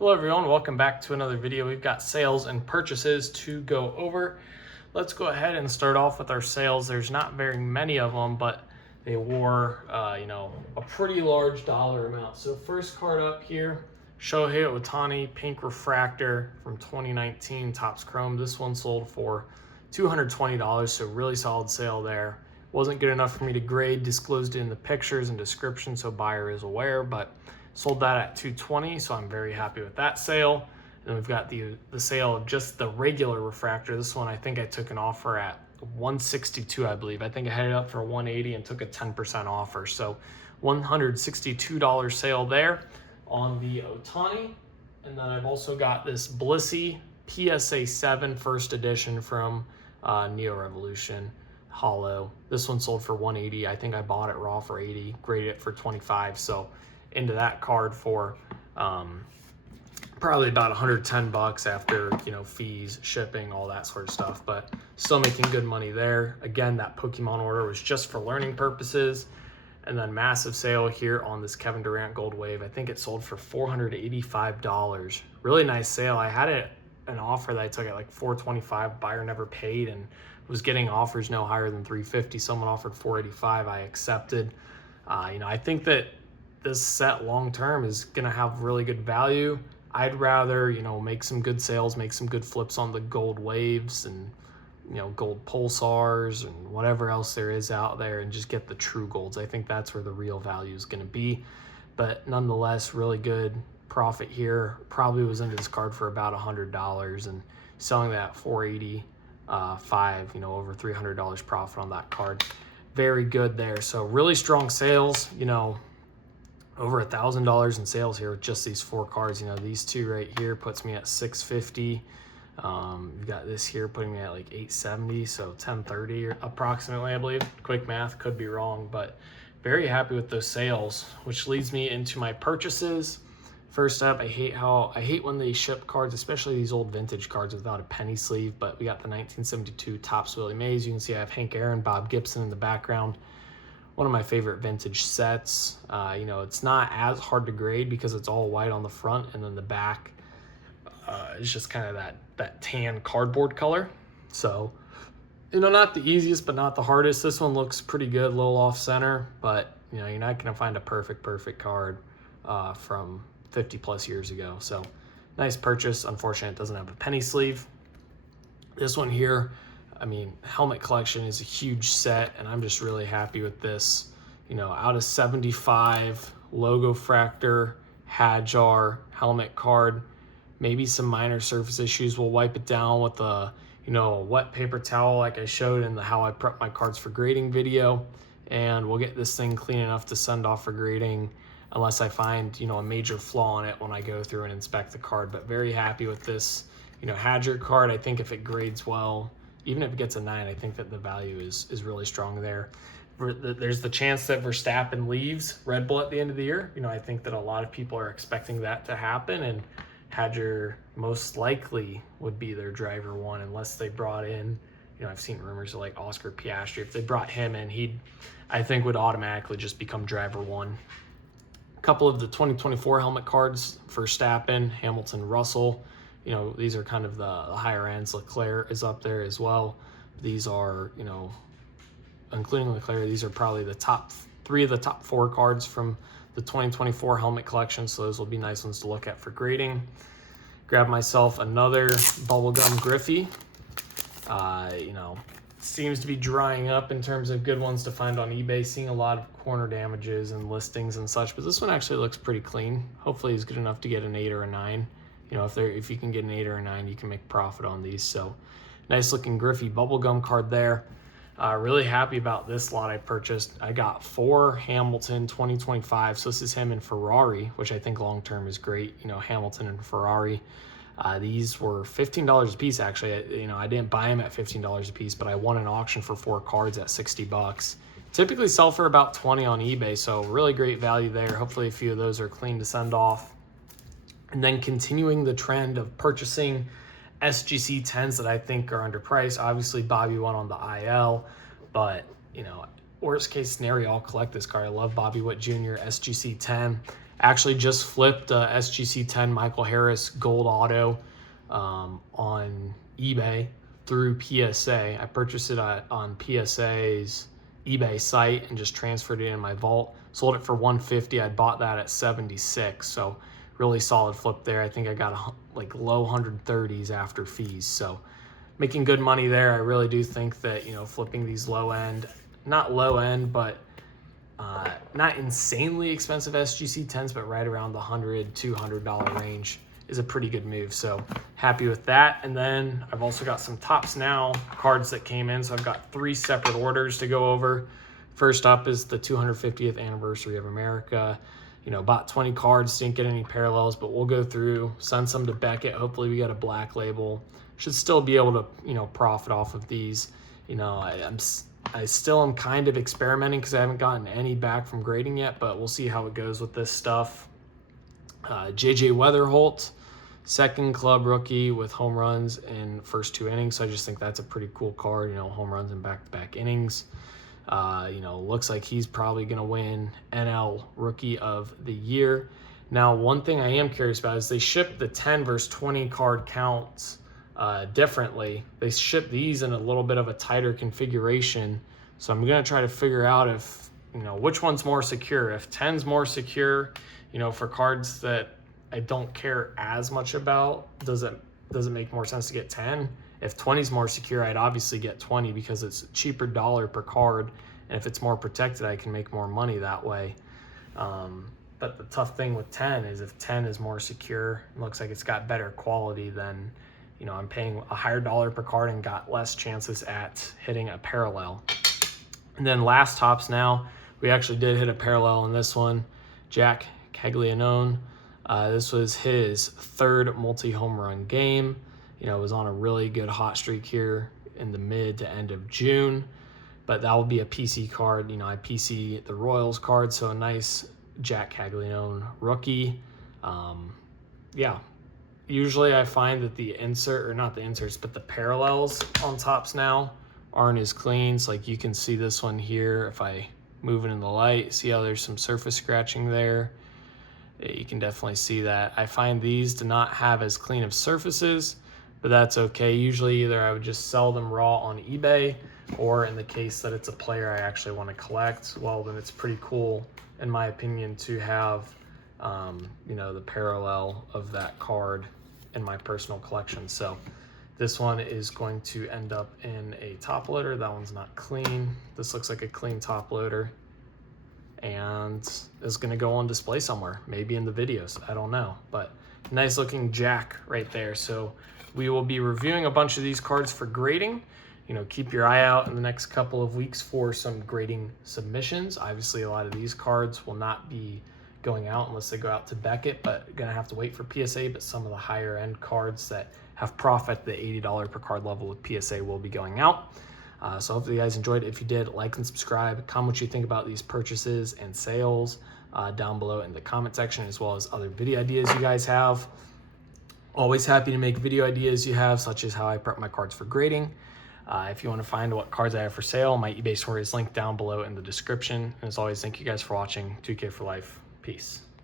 Hello everyone, welcome back to another video. We've got sales and purchases to go over. Let's go ahead and start off with our sales. There's not very many of them, but they were, a pretty large dollar amount. So first card up here, Shohei Ohtani Pink Refractor from 2019 Topps Chrome. This one sold for $220, so really solid sale there. Wasn't good enough for me to grade, disclosed it in the pictures and description so buyer is aware, but sold that at $220, so I'm very happy with that sale. And we've got the sale of just the regular refractor. This one I think I took an offer at $162, I believe. I think I had it up for $180 and took a 10% offer. So $162 sale there on the Ohtani. And then I've also got this Blissey PSA 7 first edition from Neo Revolution Hollow. This one sold for $180. I think I bought it raw for $80, graded it for $25. So into that card for probably about $110 after fees, shipping, all that sort of stuff, but still making good money there. Again, that Pokemon order was just for learning purposes. And then massive sale here on this Kevin Durant Gold Wave. I think it sold for $485. Really nice sale. I had an offer that I took at like $425. Buyer never paid and was getting offers no higher than $350. Someone offered $485. I accepted. I think that this set long term is going to have really good value. I'd rather make some good sales, make some good flips on the gold waves and gold pulsars and whatever else there is out there, and just get the true golds. I think that's where the real value is going to be. But nonetheless, really good profit here. Probably was into this card for about $100 and selling that $485, over $300 profit on that card. Very good there. So really strong sales, over $1,000 in sales here with just these four cards. These two right here puts me at $650. You've got this here putting me at like $870, so $1030 approximately, I believe. Quick math, could be wrong, but very happy with those sales, which leads me into my purchases. First up, I hate when they ship cards, especially these old vintage cards without a penny sleeve, but we got the 1972 Topps Willie Mays. You can see I have Hank Aaron, Bob Gibson in the background. One of my favorite vintage sets. It's not as hard to grade because it's all white on the front, and then the back is just kind of that tan cardboard color. So, not the easiest, but not the hardest. This one looks pretty good, a little off center, but you're not going to find a perfect card from 50 plus years ago. So nice purchase. Unfortunately, it doesn't have a penny sleeve. This one here, helmet collection is a huge set, and I'm just really happy with this. Out of 75, logo fractor, Hadjar, helmet card, maybe some minor surface issues. We'll wipe it down with a wet paper towel like I showed in the how I prep my cards for grading video, and we'll get this thing clean enough to send off for grading unless I find a major flaw in it when I go through and inspect the card. But very happy with this Hadjar card. I think if it grades well, even if it gets a 9, I think that the value is really strong there. There's the chance that Verstappen leaves Red Bull at the end of the year. I think that a lot of people are expecting that to happen, and Hadjar most likely would be their driver one unless they brought in, I've seen rumors of like Oscar Piastri. If they brought him in, I think would automatically just become driver one. A couple of the 2024 helmet cards, Verstappen, Hamilton, Russell. These are kind of the higher ends. Leclerc is up there as well. These are, including Leclerc, these are probably the top 3 of the top 4 cards from the 2024 helmet collection. So those will be nice ones to look at for grading. Grab myself another bubblegum Griffey. Seems to be drying up in terms of good ones to find on eBay. Seeing a lot of corner damages and listings and such, but this one actually looks pretty clean. Hopefully it's good enough to get an 8 or a 9. If you can get an 8 or a 9, you can make profit on these. So nice looking Griffey bubblegum card there. Really happy about this lot I purchased. I got 4 Hamilton 2025. So this is him in Ferrari, which I think long term is great. Hamilton and Ferrari. These were $15 a piece actually. I didn't buy them at $15 a piece, but I won an auction for 4 cards at $60. Typically sell for about 20 on eBay, so really great value there. Hopefully a few of those are clean to send off. And then continuing the trend of purchasing SGC 10s that I think are underpriced. Obviously, Bobby won on the IL, but worst case scenario, I'll collect this card. I love Bobby Witt Jr. SGC 10. Actually just flipped a SGC 10 Michael Harris gold auto on eBay through PSA. I purchased it on PSA's eBay site and just transferred it in my vault. Sold it for $150. I bought that at $76. So really solid flip there. I think I got like low 130s after fees. So making good money there. I really do think that, you know, flipping these low end, not low end, but not insanely expensive SGC 10s, but right around the $100, $200 range is a pretty good move. So happy with that. And then I've also got some Topps Now cards that came in. So I've got 3 separate orders to go over. First up is the 250th anniversary of America. You know, bought 20 cards, didn't get any parallels, but we'll go through, send some to Beckett. Hopefully we get a black label. Should still be able to, you know, profit off of these. You know, I still am kind of experimenting because I haven't gotten any back from grading yet, but we'll see how it goes with this stuff. JJ Weatherholt, second club rookie with home runs in first 2 innings. So I just think that's a pretty cool card, you know, home runs in back-to-back innings. You know, looks like he's probably going to win NL Rookie of the Year. Now, one thing I am curious about is they ship the 10 versus 20 card counts differently. They ship these in a little bit of a tighter configuration. So I'm going to try to figure out if, you know, which one's more secure. If 10's more secure, you know, for cards that I don't care as much about, does it make more sense to get 10? If 20 is more secure, I'd obviously get 20 because it's a cheaper dollar per card. And if it's more protected, I can make more money that way. But the tough thing with 10 is if 10 is more secure, it looks like it's got better quality, then, you know, I'm paying a higher dollar per card and got less chances at hitting a parallel. And then last Topps Now, we actually did hit a parallel in this one. Jack Caglianone. This was his 3rd multi-home run game. You know, it was on a really good hot streak here in the mid to end of June. But that will be a PC card. You know, I PC the Royals card, so a nice Jack Caglianone rookie. Yeah, usually I find that the insert, or not the inserts, but the parallels on Topps Now aren't as clean. So like you can see this one here, if I move it in the light, see how there's some surface scratching there. You can definitely see that. I find these do not have as clean of surfaces, but that's okay. Usually either I would just sell them raw on eBay, or in the case that it's a player I actually want to collect, well, then it's pretty cool, in my opinion, to have, you know, the parallel of that card in my personal collection. So this one is going to end up in a top loader. That one's not clean. This looks like a clean top loader, and is going to go on display somewhere, maybe in the videos, I don't know. But nice looking Jack right there. So we will be reviewing a bunch of these cards for grading. You know, keep your eye out in the next couple of weeks for some grading submissions. Obviously, a lot of these cards will not be going out unless they go out to Beckett, but gonna have to wait for PSA. But some of the higher end cards that have profit, the $80 per card level with PSA, will be going out. So hopefully you guys enjoyed it. If you did, like and subscribe. Comment what you think about these purchases and sales down below in the comment section, as well as other video ideas you guys have. Always happy to make video ideas you have, such as how I prep my cards for grading. If you want to find what cards I have for sale, my eBay store is linked down below in the description. And as always, thank you guys for watching. 2K for life. Peace.